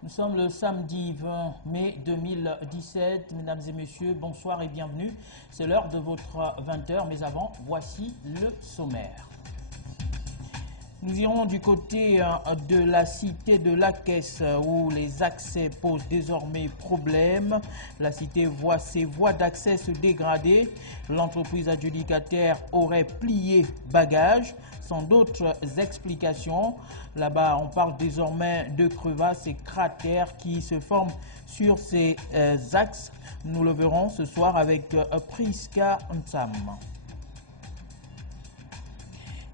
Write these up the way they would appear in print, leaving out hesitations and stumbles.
Nous sommes le samedi 20 mai 2017. Mesdames et messieurs, bonsoir et bienvenue. C'est l'heure de votre 20h, mais avant, voici le sommaire. Nous irons du côté de la cité de la Caisse où les accès posent désormais problème. La cité voit ses voies d'accès se dégrader. L'entreprise adjudicataire aurait plié bagage. Sans d'autres explications, là-bas on parle désormais de crevasses et cratères qui se forment sur ces axes. Nous le verrons ce soir avec Priska Ntsam.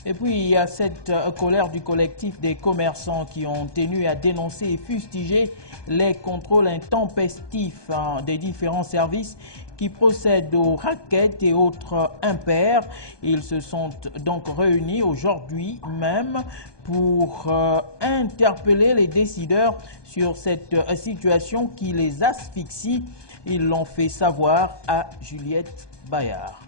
Et puis, il y a cette colère du collectif des commerçants qui ont tenu à dénoncer et fustiger les contrôles intempestifs des différents services qui procèdent aux raquettes et autres impairs. Ils se sont donc réunis aujourd'hui même pour interpeller les décideurs sur cette situation qui les asphyxie. Ils l'ont fait savoir à Juliette Bayard.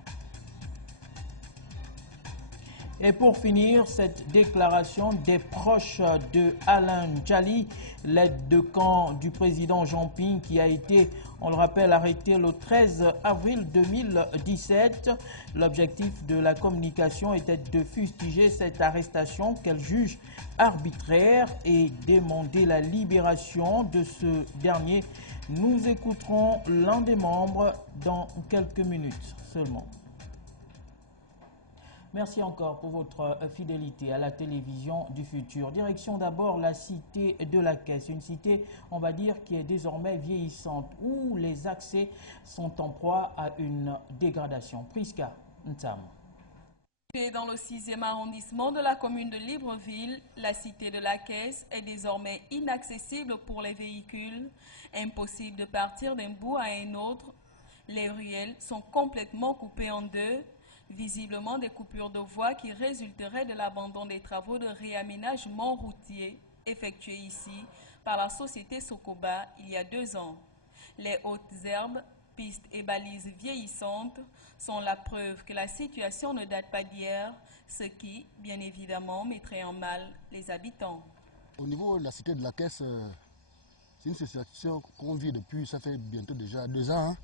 Et pour finir, cette déclaration des proches de Alain Djali, l'aide de camp du président Jean Ping qui a été, on le rappelle, arrêté le 13 avril 2017. L'objectif de la communication était de fustiger cette arrestation qu'elle juge arbitraire et demander la libération de ce dernier. Nous écouterons l'un des membres dans quelques minutes seulement. Merci encore pour votre fidélité à la télévision du futur. Direction d'abord la cité de la Caisse, une cité, on va dire, qui est désormais vieillissante, où les accès sont en proie à une dégradation. Priska Ntsam. Dans le 6e arrondissement de la commune de Libreville, la cité de la Caisse est désormais inaccessible pour les véhicules. Impossible de partir d'un bout à un autre. Les ruelles sont complètement coupées en deux. Visiblement des coupures de voies qui résulteraient de l'abandon des travaux de réaménagement routier effectués ici par la société Sokoba il y a 2 ans. Les hautes herbes, pistes et balises vieillissantes sont la preuve que la situation ne date pas d'hier, ce qui, bien évidemment, mettrait en mal les habitants. Au niveau de la cité de la Caisse, c'est une situation qu'on vit depuis, ça fait bientôt déjà 2 ans. Hein.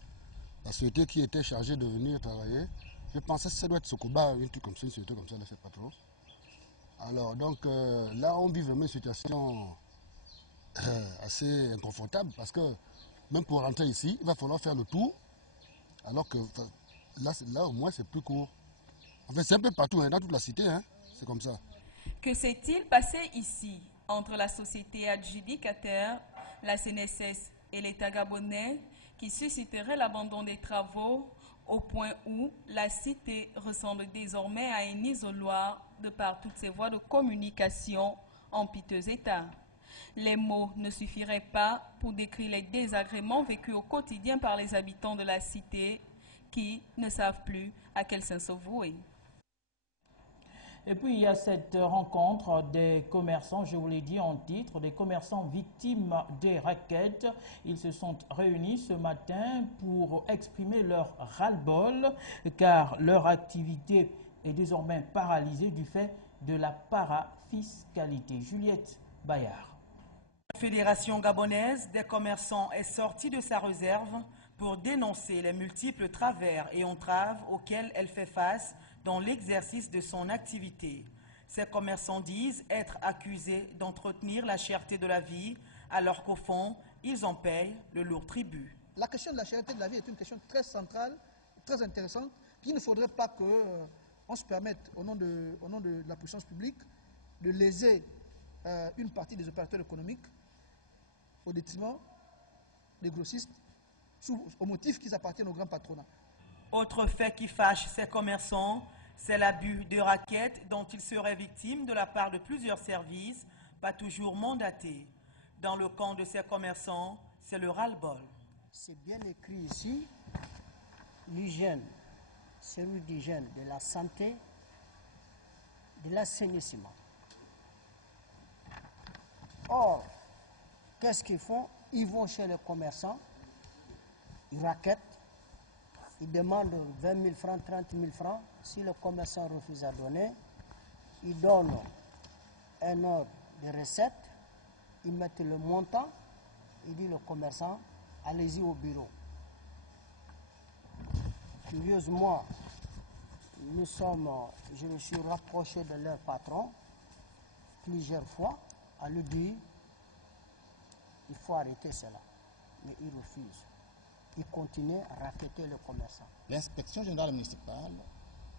La société qui était chargée de venir travailler, je pensais que ça doit être Sokoba, un truc comme ça, une société comme ça, là, c'est pas trop. Alors, donc, là, on vit vraiment une situation assez inconfortable parce que même pour rentrer ici, il va falloir faire le tour, alors que là au moins, c'est plus court. En fait, c'est un peu partout, hein, dans toute la cité, hein, c'est comme ça. Que s'est-il passé ici, entre la société adjudicataire, la CNSS et l'État gabonais, qui susciterait l'abandon des travaux au point où la cité ressemble désormais à un isoloir de par toutes ses voies de communication en piteux état. Les mots ne suffiraient pas pour décrire les désagréments vécus au quotidien par les habitants de la cité qui ne savent plus à quel sens se vouer. Et puis il y a cette rencontre des commerçants, je vous l'ai dit en titre, des commerçants victimes des raquettes. Ils se sont réunis ce matin pour exprimer leur ras-le-bol car leur activité est désormais paralysée du fait de la parafiscalité. Juliette Bayard. La Fédération gabonaise des commerçants est sortie de sa réserve pour dénoncer les multiples travers et entraves auxquels elle fait face dans l'exercice de son activité. Ces commerçants disent être accusés d'entretenir la cherté de la vie, alors qu'au fond, ils en payent le lourd tribut. La question de la cherté de la vie est une question très centrale, très intéressante, qu'il ne faudrait pas qu'on se permette, au nom de la puissance publique, de léser une partie des opérateurs économiques au détriment des grossistes, au motif qu'ils appartiennent au grand patronat. Autre fait qui fâche ces commerçants, c'est l'abus de raquettes dont ils seraient victimes de la part de plusieurs services, pas toujours mandatés. Dans le camp de ces commerçants, c'est le ras-le-bol. C'est bien écrit ici, l'hygiène, service d'hygiène de la santé de l'assainissement. Or, qu'est-ce qu'ils font? Ils vont chez les commerçants, ils raquettent, ils demandent 20 000 francs, 30 000 francs. Si le commerçant refuse à donner, ils donnent un ordre de recette, ils mettent le montant, ils disent au commerçant, allez-y au bureau. Curieusement, je me suis rapproché de leur patron plusieurs fois à lui dire, il faut arrêter cela. Mais ils refusent. Ils continuent à racketter le commerçant. L'inspection générale municipale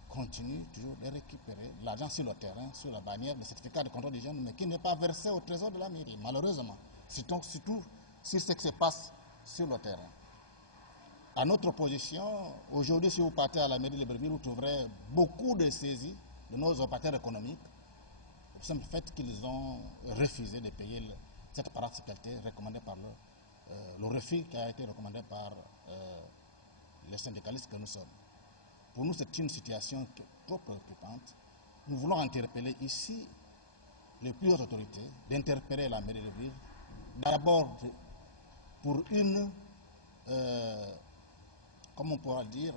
continue toujours de récupérer de l'argent sur le terrain, sur la bannière de certificat de contrôle d'hygiène, mais qui n'est pas versé au trésor de la mairie, malheureusement. Surtout sur ce qui se passe sur le terrain. À notre position, aujourd'hui, si vous partez à la mairie de Libreville, vous trouverez beaucoup de saisies de nos opérateurs économiques, pour le simple fait qu'ils ont refusé de payer cette participalité recommandée par le refus qui a été recommandé par les syndicalistes que nous sommes. Pour nous, c'est une situation trop préoccupante. Nous voulons interpeller ici les plus hautes autorités, d'interpeller la mairie de Libreville, d'abord pour une, comment on pourra dire,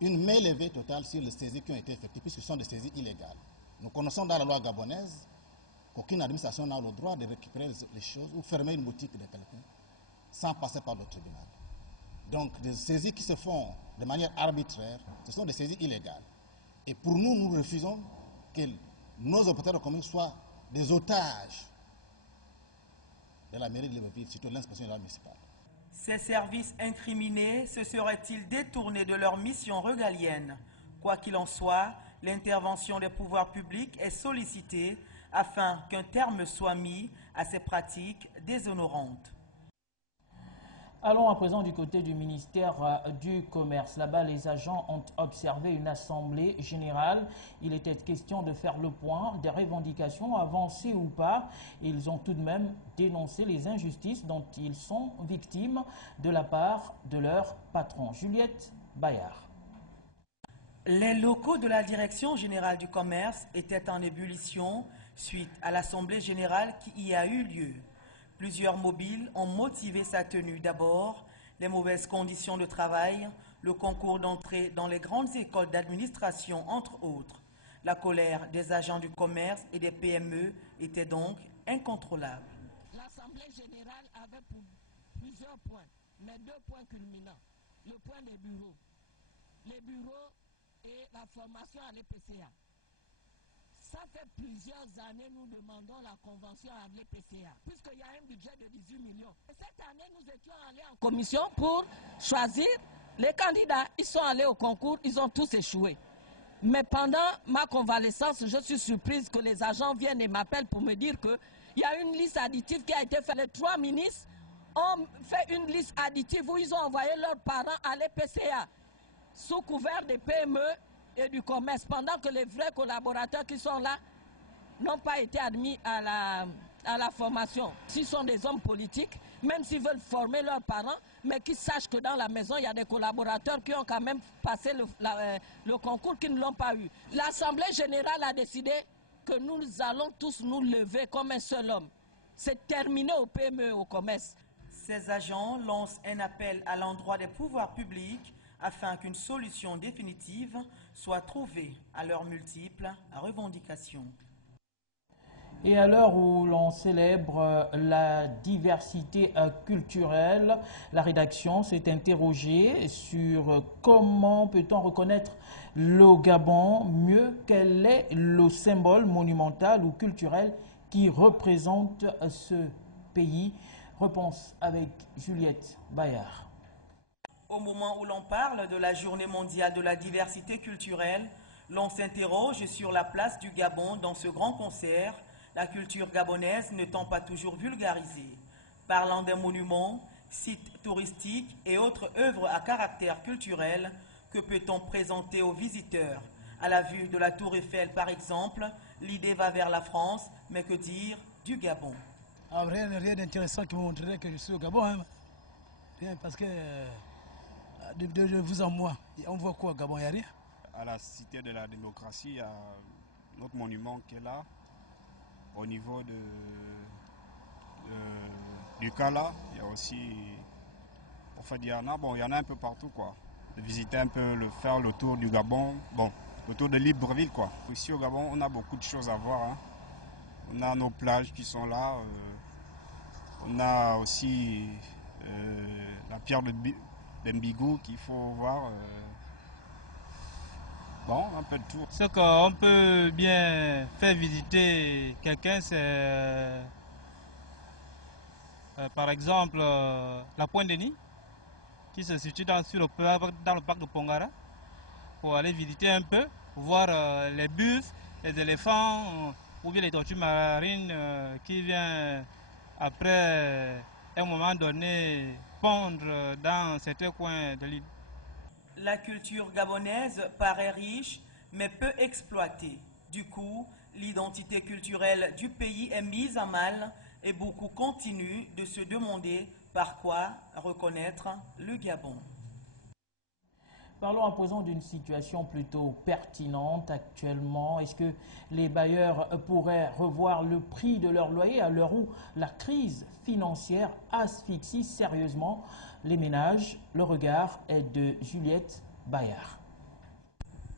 une main levée totale sur les saisies qui ont été effectuées, puisque ce sont des saisies illégales. Nous connaissons dans la loi gabonaise qu'aucune administration n'a le droit de récupérer les choses ou fermer une boutique de quelqu'un sans passer par le tribunal. Donc, des saisies qui se font de manière arbitraire, ce sont des saisies illégales. Et pour nous, nous refusons que nos opérateurs communs soient des otages de la mairie de Libreville, surtout de l'inspection générale municipale. Ces services incriminés se seraient-ils détournés de leur mission régalienne? Quoi qu'il en soit, l'intervention des pouvoirs publics est sollicitée afin qu'un terme soit mis à ces pratiques déshonorantes. Allons à présent du côté du ministère du Commerce. Là-bas, les agents ont observé une assemblée générale. Il était question de faire le point des revendications avancées ou pas. Ils ont tout de même dénoncé les injustices dont ils sont victimes de la part de leur patron. Juliette Bayard. Les locaux de la Direction générale du commerce étaient en ébullition suite à l'assemblée générale qui y a eu lieu. Plusieurs mobiles ont motivé sa tenue. D'abord, les mauvaises conditions de travail, le concours d'entrée dans les grandes écoles d'administration, entre autres. La colère des agents du commerce et des PME était donc incontrôlable. L'Assemblée générale avait pour plusieurs points, mais deux points culminants. Le point des bureaux. Les bureaux et la formation à l'EPCA. Ça fait plusieurs années nous demandons la convention à l'EPCA, puisqu'il y a un budget de 18 millions. Et cette année, nous étions allés en commission pour choisir les candidats. Ils sont allés au concours, ils ont tous échoué. Mais pendant ma convalescence, je suis surprise que les agents viennent et m'appellent pour me dire qu'il y a une liste additive qui a été faite. Les 3 ministres ont fait une liste additive où ils ont envoyé leurs parents à l'EPCA, sous couvert des PME et du commerce, pendant que les vrais collaborateurs qui sont là n'ont pas été admis à la formation. S'ils sont des hommes politiques, même s'ils veulent former leurs parents, mais qu'ils sachent que dans la maison, il y a des collaborateurs qui ont quand même passé le concours, qui ne l'ont pas eu. L'Assemblée générale a décidé que nous allons tous nous lever comme un seul homme. C'est terminé au PME et au commerce. Ces agents lancent un appel à l'endroit des pouvoirs publics afin qu'une solution définitive soit trouvée à leurs multiples revendications. Et à l'heure où l'on célèbre la diversité culturelle, la rédaction s'est interrogée sur comment peut-on reconnaître le Gabon mieux, quel est le symbole monumental ou culturel qui représente ce pays. Réponse avec Juliette Bayard. Au moment où l'on parle de la Journée mondiale de la diversité culturelle, l'on s'interroge sur la place du Gabon dans ce grand concert, la culture gabonaise n'étant pas toujours vulgarisée. Parlant des monuments, sites touristiques et autres œuvres à caractère culturel, que peut-on présenter aux visiteurs? À la vue de la Tour Eiffel, par exemple, l'idée va vers la France, mais que dire du Gabon? Rien d'intéressant qui me montrerait que je suis au Gabon. Hein. Rien, parce que de vous en moi, on voit quoi au Gabon? Il n'y a rien. à la Cité de la Démocratie, il y a notre monument qui est là, au niveau du Kala. Il y a aussi, en fait, il y en a un peu partout, quoi. De visiter un peu, faire le tour du Gabon, le tour de Libreville, quoi. Ici au Gabon, on a beaucoup de choses à voir, hein. On a nos plages qui sont là, on a aussi la pierre de Mbigou qu'il faut voir. Bon, un peu de tour. Ce qu'on peut bien faire visiter quelqu'un, c'est par exemple la Pointe-Denis, qui se situe dans le parc de Pongara, pour aller visiter un peu, voir les buffles, les éléphants ou bien les tortues marines qui viennent après un moment donné pondre dans certains coins de l'île. La culture gabonaise paraît riche, mais peu exploitée. Du coup, l'identité culturelle du pays est mise à mal et beaucoup continuent de se demander par quoi reconnaître le Gabon. Parlons à présent d'une situation plutôt pertinente actuellement. Est-ce que les bailleurs pourraient revoir le prix de leur loyer à l'heure où la crise financière asphyxie sérieusement les ménages? Le regard est de Juliette Bayard.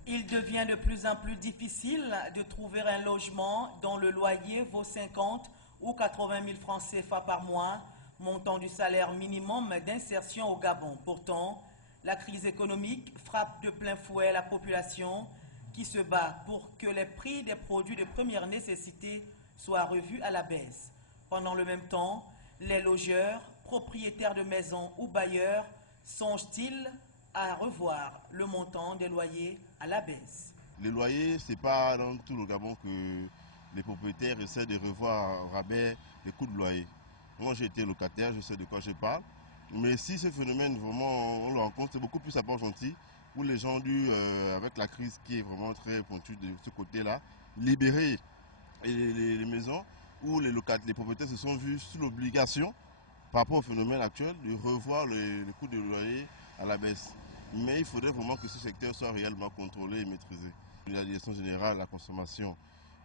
Il devient de plus en plus difficile de trouver un logement dont le loyer vaut 50 ou 80 000 francs CFA par mois, montant du salaire minimum d'insertion au Gabon. Pourtant, la crise économique frappe de plein fouet la population qui se bat pour que les prix des produits de première nécessité soient revus à la baisse. Pendant le même temps, les logeurs, propriétaires de maisons ou bailleurs songent-ils à revoir le montant des loyers à la baisse? Les loyers, ce n'est pas dans tout le Gabon que les propriétaires essaient de revoir au rabais les coûts de loyer. Moi, j'ai été locataire, je sais de quoi je parle. Mais si ce phénomène, vraiment, on le rencontre, c'est beaucoup plus à Port-Gentil, où les gens ont dû, avec la crise qui est vraiment très pointue de ce côté-là, libérer les maisons, où les propriétaires se sont vus sous l'obligation, par rapport au phénomène actuel, de revoir les coûts de loyer à la baisse. Mais il faudrait vraiment que ce secteur soit réellement contrôlé et maîtrisé. La direction générale de la consommation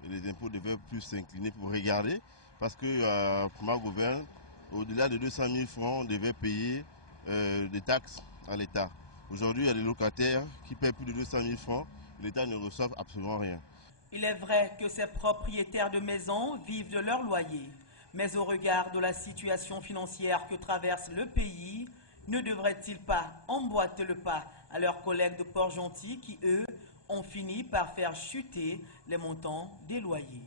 et les impôts devaient plus s'incliner pour regarder, parce que ma gouverne, au-delà de 200 000 francs, on devait payer des taxes à l'État. Aujourd'hui, il y a des locataires qui paient plus de 200 000 francs, l'État ne reçoit absolument rien. Il est vrai que ces propriétaires de maisons vivent de leur loyer, mais au regard de la situation financière que traverse le pays, ne devraient-ils pas emboîter le pas à leurs collègues de Port-Gentil qui, eux, ont fini par faire chuter les montants des loyers?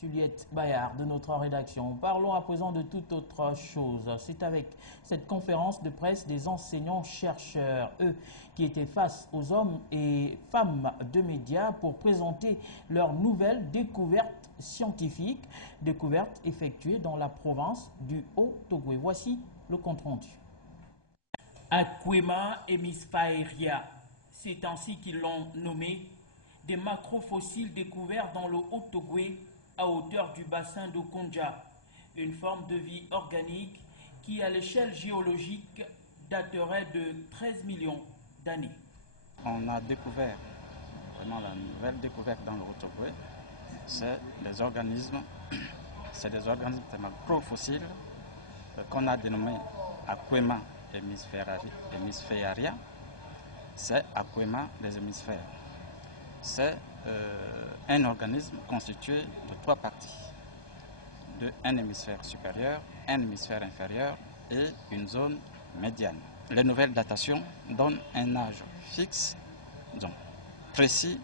Juliette Bayard de notre rédaction. Parlons à présent de toute autre chose. C'est avec cette conférence de presse des enseignants-chercheurs, eux, qui étaient face aux hommes et femmes de médias pour présenter leurs nouvelles découvertes scientifiques, découvertes effectuées dans la province du Haut-Ogooué. Voici le compte-rendu. Akwema Hemisphaeria, c'est ainsi qu'ils l'ont nommé, des macrofossiles découverts dans le Haut-Ogooué à hauteur du bassin de Konja, une forme de vie organique qui, à l'échelle géologique, daterait de 13 millions d'années. On a découvert, vraiment la nouvelle découverte dans le Haut-Ogooué, c'est des organismes, des macrofossiles qu'on a dénommés Akwema Hemisphaeria. C'est Akwema des hémisphères. C'est un organisme constitué de 3 parties, un hémisphère supérieur, un hémisphère inférieur et une zone médiane. Les nouvelles datations donnent un âge fixe, donc précis,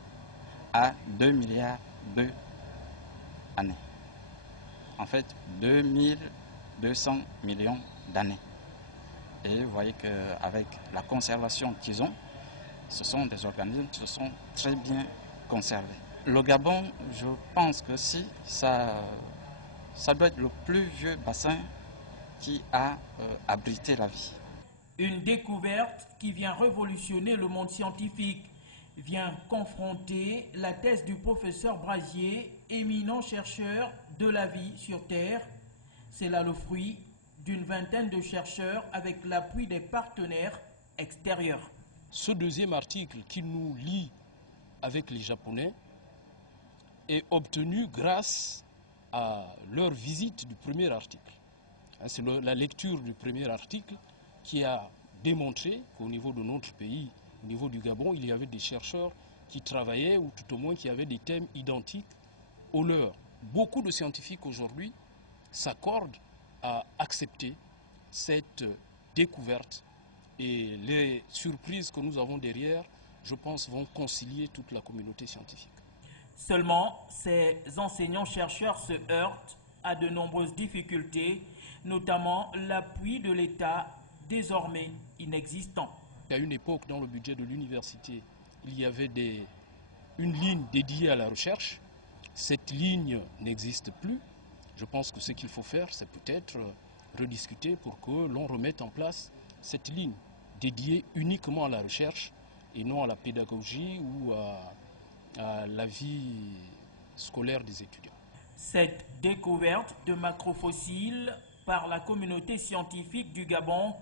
à 2 milliards d'années. En fait, 2200 millions d'années. Et vous voyez qu'avec la conservation qu'ils ont, ce sont des organismes qui se sont très bien conservés. Le Gabon, je pense que si ça doit être le plus vieux bassin qui a abrité la vie. Une découverte qui vient révolutionner le monde scientifique, vient confronter la thèse du professeur Brasier, éminent chercheur de la vie sur Terre. C'est là le fruit d'une vingtaine de chercheurs avec l'appui des partenaires extérieurs. ce deuxième article qui nous lie avec les Japonais est obtenu grâce à leur visite du premier article. C'est la lecture du premier article qui a démontré qu'au niveau de notre pays, au niveau du Gabon, il y avait des chercheurs qui travaillaient ou tout au moins qui avaient des thèmes identiques aux leurs. Beaucoup de scientifiques aujourd'hui s'accordent à accepter cette découverte et les surprises que nous avons derrière, je pense, vont concilier toute la communauté scientifique. Seulement, ces enseignants-chercheurs se heurtent à de nombreuses difficultés, notamment l'appui de l'État désormais inexistant. À une époque, dans le budget de l'université, il y avait une ligne dédiée à la recherche. Cette ligne n'existe plus. Je pense que ce qu'il faut faire, c'est peut-être rediscuter pour que l'on remette en place cette ligne dédiée uniquement à la recherche et non à la pédagogie ou à la vie scolaire des étudiants. Cette découverte de macrofossiles par la communauté scientifique du Gabon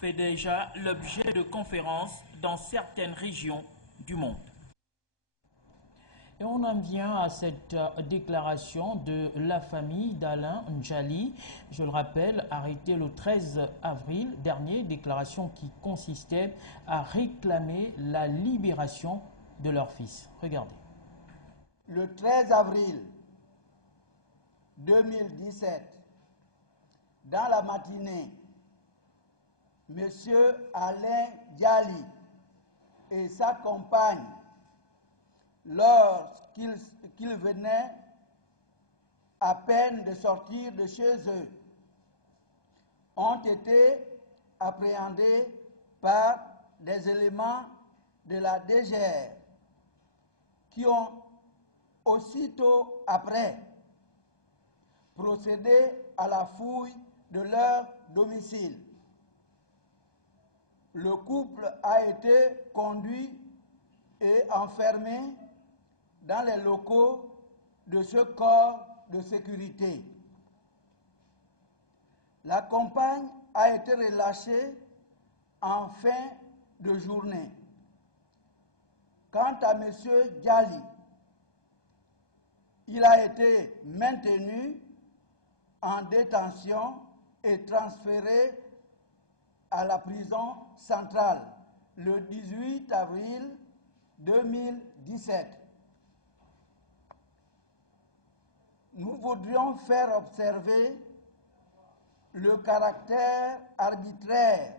fait déjà l'objet de conférences dans certaines régions du monde. Et on en vient à cette déclaration de la famille d'Alain Ndjali, je le rappelle, arrêtée le 13 avril dernier, déclaration qui consistait à réclamer la libération de leur fils. Regardez. Le 13 avril 2017, dans la matinée, M. Alain Ndjali et sa compagne, lorsqu'ils venaient à peine de sortir de chez eux, ont été appréhendés par des éléments de la DGR qui ont aussitôt après procédé à la fouille de leur domicile. Le couple a été conduit et enfermé dans les locaux de ce corps de sécurité. La compagne a été relâchée en fin de journée. Quant à M. Ndjali, il a été maintenu en détention et transféré à la prison centrale le 18 avril 2017. Nous voudrions faire observer le caractère arbitraire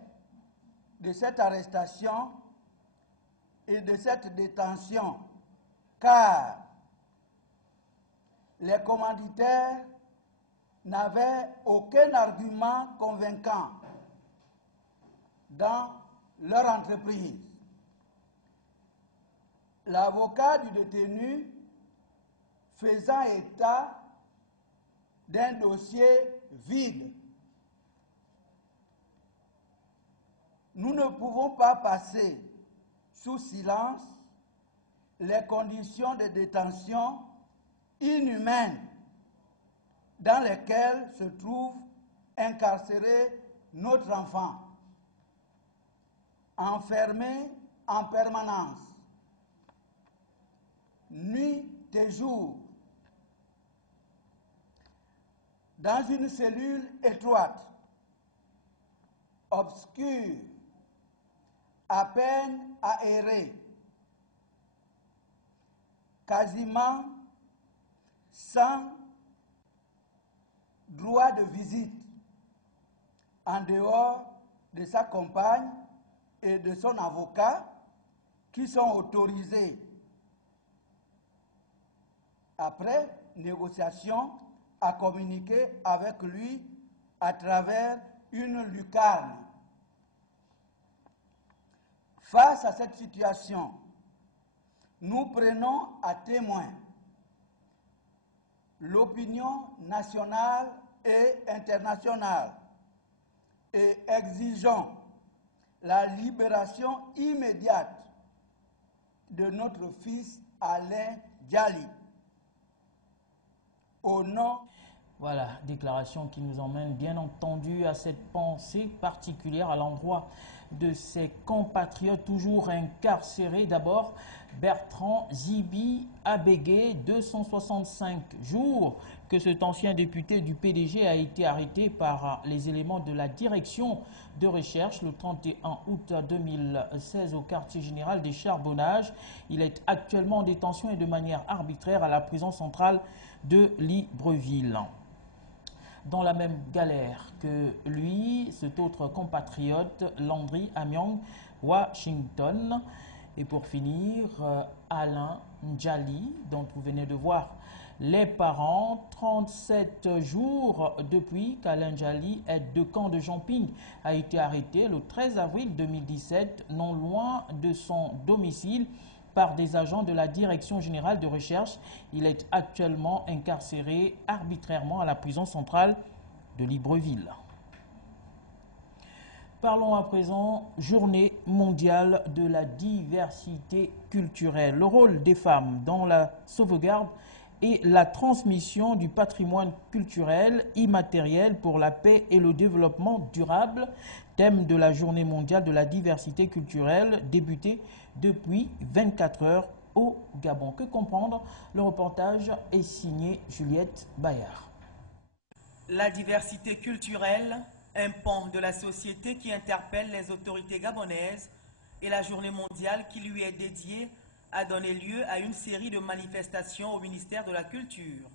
de cette arrestation et de cette détention, car les commanditaires n'avaient aucun argument convaincant dans leur entreprise. L'avocat du détenu faisant état d'un dossier vide. Nous ne pouvons pas passer sous silence les conditions de détention inhumaines dans lesquelles se trouve incarcéré notre enfant, enfermé en permanence, nuit et jour, dans une cellule étroite, obscure, à peine aérée, quasiment sans droit de visite, en dehors de sa compagne et de son avocat, qui sont autorisés, après négociation, à communiquer avec lui à travers une lucarne. Face à cette situation, nous prenons à témoin l'opinion nationale et internationale et exigeons la libération immédiate de notre fils Alain Ndjali. Au nom. Voilà, déclaration qui nous emmène bien entendu à cette pensée particulière à l'endroit de ses compatriotes toujours incarcérés. D'abord, Bertrand Zibi Abégué, 265 jours que cet ancien député du PDG a été arrêté par les éléments de la direction de recherche le 31 août 2016 au quartier général des Charbonnages. Il est actuellement en détention et de manière arbitraire à la prison centrale de Libreville. Dans la même galère que lui, cet autre compatriote, Landry Amiong, Washington. Et pour finir, Alain Ndjali, dont vous venez de voir les parents, 37 jours depuis qu'Alain Ndjali, aide de camp de Jamping, a été arrêté le 13 avril 2017, non loin de son domicile, par des agents de la Direction générale de recherche. Il est actuellement incarcéré arbitrairement à la prison centrale de Libreville. Parlons à présent, journée mondiale de la diversité culturelle. Le rôle des femmes dans la sauvegarde et la transmission du patrimoine culturel immatériel pour la paix et le développement durable, thème de la journée mondiale de la diversité culturelle débutée depuis 24 heures au Gabon. Que comprendre? Le reportage est signé Juliette Bayard. La diversité culturelle, un pan de la société qui interpelle les autorités gabonaises, et la journée mondiale qui lui est dédiée a donné lieu à une série de manifestations au ministère de la Culture.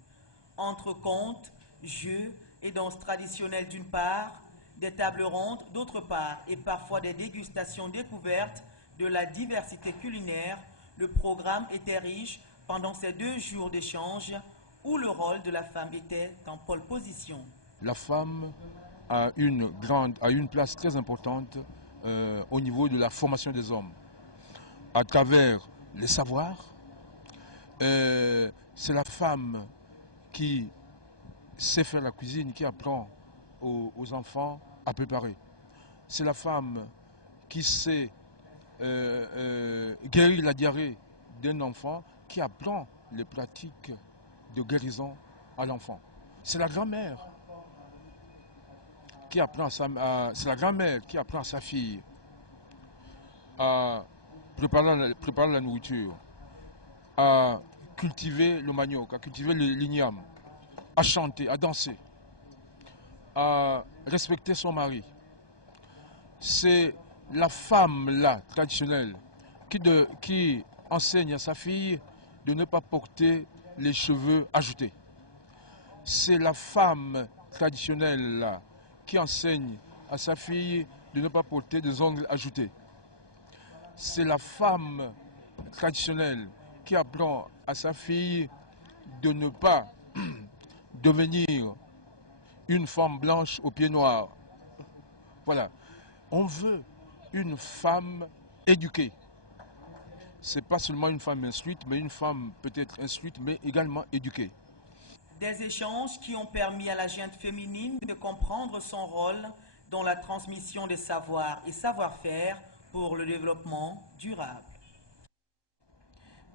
Entre contes, jeux et danses traditionnelles d'une part, des tables rondes d'autre part et parfois des dégustations découvertes de la diversité culinaire, le programme était riche pendant ces 2 jours d'échange où le rôle de la femme était en pole position. La femme a une place très importante au niveau de la formation des hommes. À travers les savoirs, c'est la femme qui sait faire la cuisine, qui apprend aux enfants à préparer. C'est la femme qui sait guérir la diarrhée d'un enfant, qui apprend les pratiques de guérison à l'enfant. C'est la grand-mère qui apprend à sa fille à préparer la nourriture, à cultiver le manioc, à cultiver l'igname, à chanter, à danser, à respecter son mari. C'est la femme là, traditionnelle, qui enseigne à sa fille de ne pas porter les cheveux ajoutés. C'est la femme traditionnelle là, qui enseigne à sa fille de ne pas porter des ongles ajoutés. C'est la femme traditionnelle qui apprend à sa fille de ne pas devenir une femme blanche aux pieds noirs. Voilà. On veut une femme éduquée. Ce n'est pas seulement une femme instruite, mais une femme peut-être instruite, mais également éduquée. Des échanges qui ont permis à la gente féminine de comprendre son rôle dans la transmission des savoirs et savoir-faire pour le développement durable.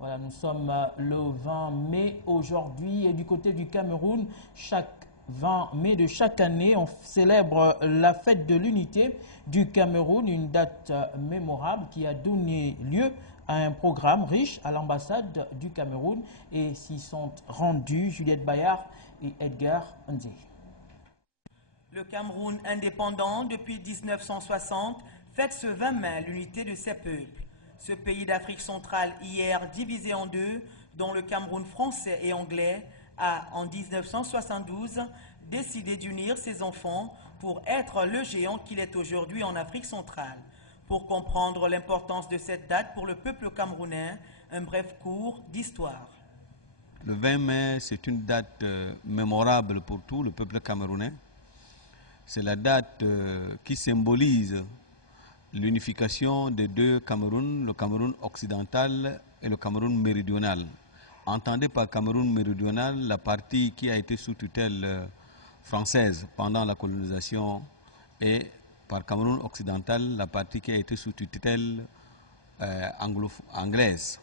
Voilà, nous sommes le 20 mai aujourd'hui et du côté du Cameroun, chaque 20 mai de chaque année, on célèbre la fête de l'unité du Cameroun, une date mémorable qui a donné lieu à un programme riche à l'ambassade du Cameroun et s'y sont rendus Juliette Bayard et Edgar Ndé. Le Cameroun indépendant depuis 1960 fête ce 20 mai l'unité de ses peuples. Ce pays d'Afrique centrale hier divisé en 2, dont le Cameroun français et anglais, a en 1972 décidé d'unir ses enfants pour être le géant qu'il est aujourd'hui en Afrique centrale. Pour comprendre l'importance de cette date pour le peuple camerounais, un bref cours d'histoire. Le 20 mai, c'est une date mémorable pour tout le peuple camerounais. C'est la date qui symbolise l'unification des 2 Camerouns, le Cameroun occidental et le Cameroun méridional. Entendez par Cameroun méridional la partie qui a été sous tutelle française pendant la colonisation et par Cameroun occidental la partie qui a été sous tutelle anglaise.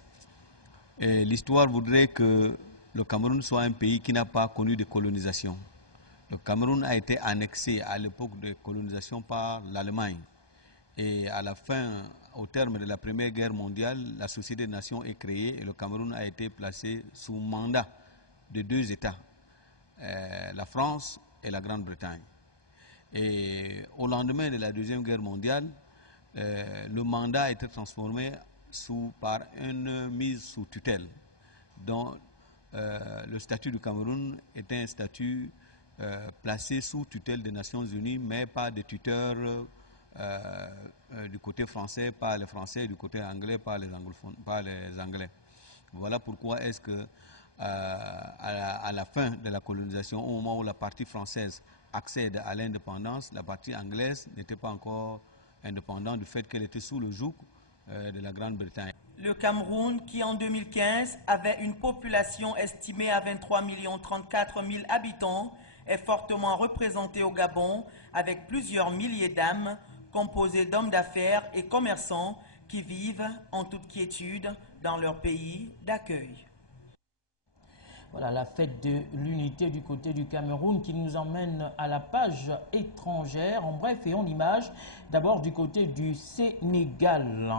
L'histoire voudrait que le Cameroun soit un pays qui n'a pas connu de colonisation. Le Cameroun a été annexé à l'époque de colonisation par l'Allemagne. Et à la fin, au terme de la Première Guerre mondiale, la Société des Nations est créée et le Cameroun a été placé sous mandat de 2 États, la France et la Grande-Bretagne. Et au lendemain de la Deuxième Guerre mondiale, le mandat a été transformé par une mise sous tutelle, dont le statut du Cameroun était un statut placé sous tutelle des Nations Unies, mais pas de tuteur du côté français par les Français, du côté anglais par les anglophones, par les Anglais. Voilà pourquoi est-ce que à la fin de la colonisation, au moment où la partie française accède à l'indépendance, la partie anglaise n'était pas encore indépendante du fait qu'elle était sous le joug de la Grande-Bretagne. Le Cameroun, qui en 2015 avait une population estimée à 23 034 000 habitants, est fortement représenté au Gabon avec plusieurs milliers d'âmes composées d'hommes d'affaires et commerçants qui vivent en toute quiétude dans leur pays d'accueil. Voilà la fête de l'unité du côté du Cameroun qui nous emmène à la page étrangère. En bref et en image, d'abord du côté du Sénégal.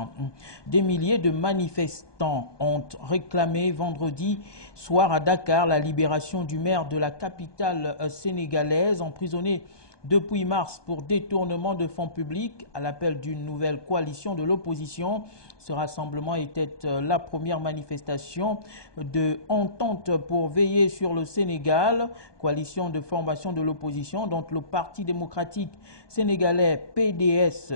Des milliers de manifestants ont réclamé vendredi soir à Dakar la libération du maire de la capitale sénégalaise, emprisonné depuis mars pour détournement de fonds publics à l'appel d'une nouvelle coalition de l'opposition. Ce rassemblement était la première manifestation de Entente pour veiller sur le Sénégal, coalition de formation de l'opposition dont le Parti démocratique sénégalais PDS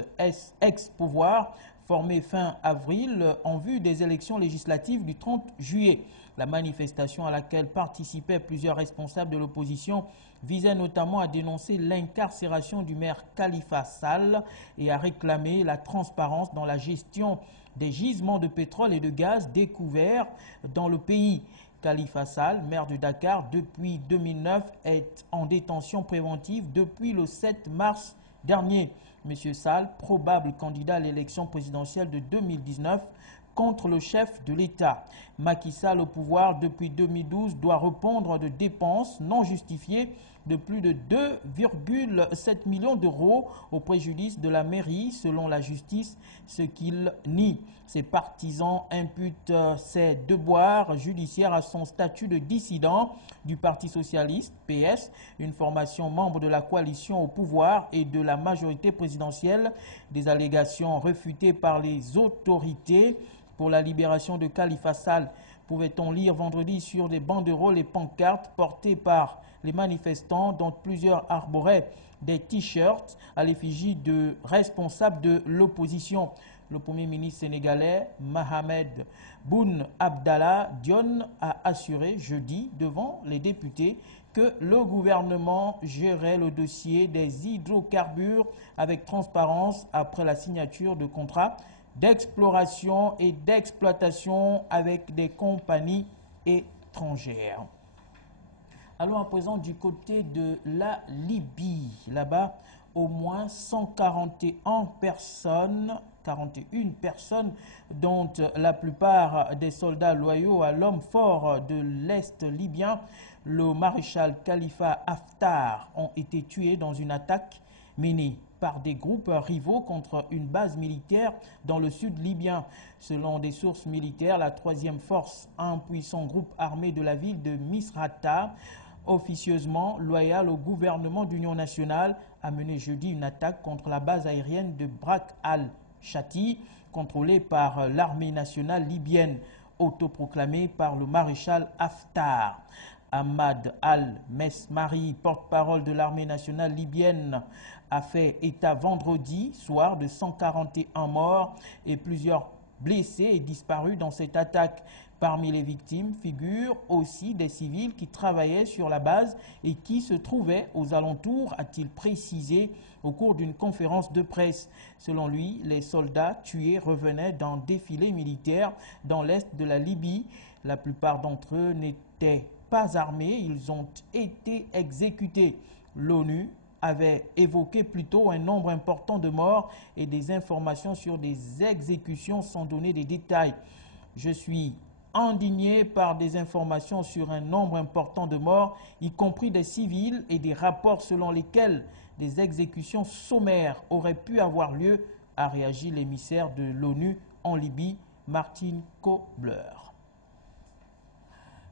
ex-pouvoir, formé fin avril en vue des élections législatives du 30 juillet. La manifestation à laquelle participaient plusieurs responsables de l'opposition visait notamment à dénoncer l'incarcération du maire Khalifa Sall et à réclamer la transparence dans la gestion des gisements de pétrole et de gaz découverts dans le pays. Khalifa Sall, maire de Dakar depuis 2009, est en détention préventive depuis le 7 mars dernier. Monsieur Sall, probable candidat à l'élection présidentielle de 2019, contre le chef de l'État. Macky Sall au pouvoir depuis 2012 doit répondre de dépenses non justifiées de plus de 2,7 millions d'euros au préjudice de la mairie, selon la justice, ce qu'il nie. Ses partisans imputent ses devoirs judiciaires à son statut de dissident du Parti socialiste, PS, une formation membre de la coalition au pouvoir et de la majorité présidentielle. Des allégations réfutées par les autorités pour la libération de Khalifa Sall. Pouvait-on lire vendredi sur des banderoles et pancartes portées par les manifestants, dont plusieurs arboraient des t-shirts à l'effigie de responsables de l'opposition. Le Premier ministre sénégalais, Mohamed Boun Abdallah Dionne, a assuré jeudi devant les députés que le gouvernement gérait le dossier des hydrocarbures avec transparence après la signature de contrats d'exploration et d'exploitation avec des compagnies étrangères. Allons à présent du côté de la Libye. Là-bas, au moins 141 personnes, dont la plupart des soldats loyaux à l'homme fort de l'Est libyen, le maréchal Khalifa Haftar, ont été tués dans une attaque menée par des groupes rivaux contre une base militaire dans le sud libyen. Selon des sources militaires, la 3e force, un puissant groupe armé de la ville de Misrata, officieusement loyal au gouvernement d'union nationale, a mené jeudi une attaque contre la base aérienne de Brak al-Shati, contrôlée par l'armée nationale libyenne, autoproclamée par le maréchal Haftar. Ahmad al-Mesmari, porte-parole de l'armée nationale libyenne, a fait état vendredi soir de 141 morts et plusieurs blessés et disparus dans cette attaque. Parmi les victimes figurent aussi des civils qui travaillaient sur la base et qui se trouvaient aux alentours, a-t-il précisé au cours d'une conférence de presse. Selon lui, les soldats tués revenaient d'un défilé militaire dans l'est de la Libye. La plupart d'entre eux n'étaient pas armés, ils ont été exécutés. L'ONU avait évoqué plutôt un nombre important de morts et des informations sur des exécutions sans donner des détails. Je suis indigné par des informations sur un nombre important de morts, y compris des civils, et des rapports selon lesquels des exécutions sommaires auraient pu avoir lieu, a réagi l'émissaire de l'ONU en Libye, Martin Kobler.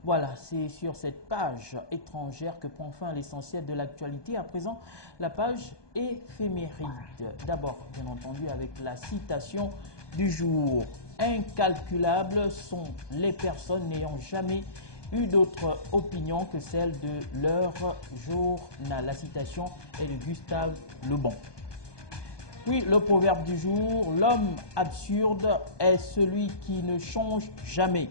Voilà, c'est sur cette page étrangère que prend fin l'essentiel de l'actualité. À présent, la page éphéméride. D'abord, bien entendu, avec la citation du jour. Incalculables sont les personnes n'ayant jamais eu d'autre opinion que celle de leur journal. La citation est de Gustave Le Bon. Puis le proverbe du jour, l'homme absurde est celui qui ne change jamais.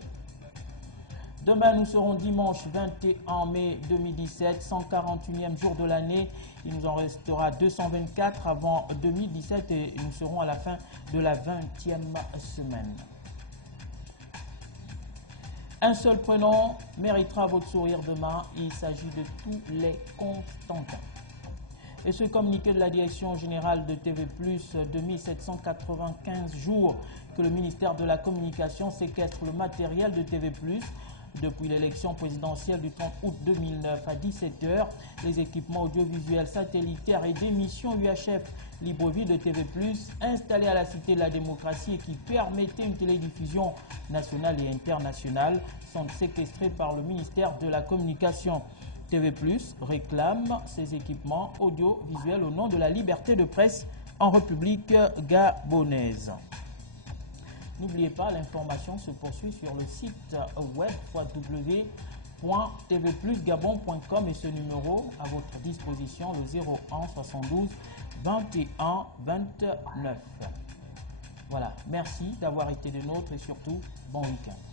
Demain, nous serons dimanche 21 mai 2017, 141e jour de l'année. Il nous en restera 224 avant 2017 et nous serons à la fin de la 20e semaine. Un seul prénom méritera votre sourire demain. Il s'agit de tous les Constantins. Et ce communiqué de la Direction générale de TV+, 2795 jours que le ministère de la Communication séquestre le matériel de TV+. Depuis l'élection présidentielle du 30 août 2009 à 17 h, les équipements audiovisuels satellitaires et d'émissions UHF Libreville de TV+, installés à la Cité de la Démocratie et qui permettaient une télédiffusion nationale et internationale, sont séquestrés par le ministère de la Communication. TV+, réclame ces équipements audiovisuels au nom de la liberté de presse en République gabonaise. N'oubliez pas, l'information se poursuit sur le site web www.tvplusgabon.com et ce numéro à votre disposition, le 01 72 21 29. Voilà, merci d'avoir été des nôtres et surtout, bon week-end.